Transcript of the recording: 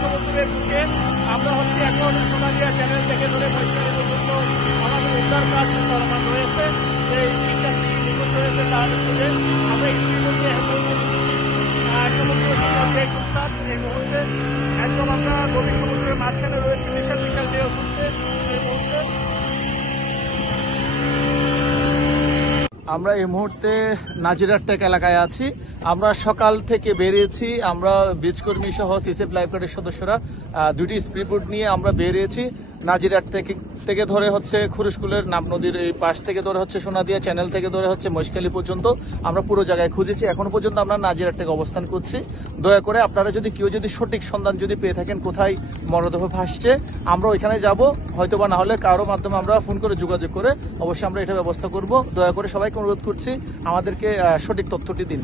সমুদ্রে ঢুকে আমরা এখন সোনালিয়া চ্যানেল থেকে ধরে মহিষখালী পর্যন্ত আমাদের উদ্ধার কাজ চলমান রয়েছে। এই শিক্ষার্থী নিখোঁজ হয়েছে তার খুঁজে আমরা ইতিমধ্যে সমুদ্র যে সংস্থান এই মুহূর্তে একদম আমরা গভীর সমুদ্রের মাঝখানে রয়েছে, বিশাল বিশাল ঢেউ উঠছে এই মুহূর্তে। আমরা এই মুহূর্তে নাজিরারটেক এলাকায় আছি। আমরা সকাল থেকে বেরিয়েছি, আমরা বীজকর্মী সহ সিসিএফ লাইফগার্ডের সদস্যরা দুটি স্পিডবোট নিয়ে আমরা বেরিয়েছি। নাজিরারটেক থেকে ধরে খুরুশকুলের নাম নদীর এই পাশ থেকে ধরে সোনাদিয়া চ্যানেল থেকে ধরে মহেশখালী পর্যন্ত আমরা পুরো জায়গায় খুঁজেছি। এখনো পর্যন্ত আমরা নাজিরারটেক অবস্থান করছি। দয়া করে আপনারা কেউ যদি সঠিক সন্ধান পেয়ে থাকেন কোথায় মরদেহ ভাসছে, আমরা ওইখানে যাব, হয়তোবা না হলে কারো মাধ্যমে আমরা ফোন করে যোগাযোগ করে অবশ্যই আমরা এটা ব্যবস্থা করব। দয়া করে সবাইকে অনুরোধ করছি আমাদেরকে সঠিক তথ্যটি দিন।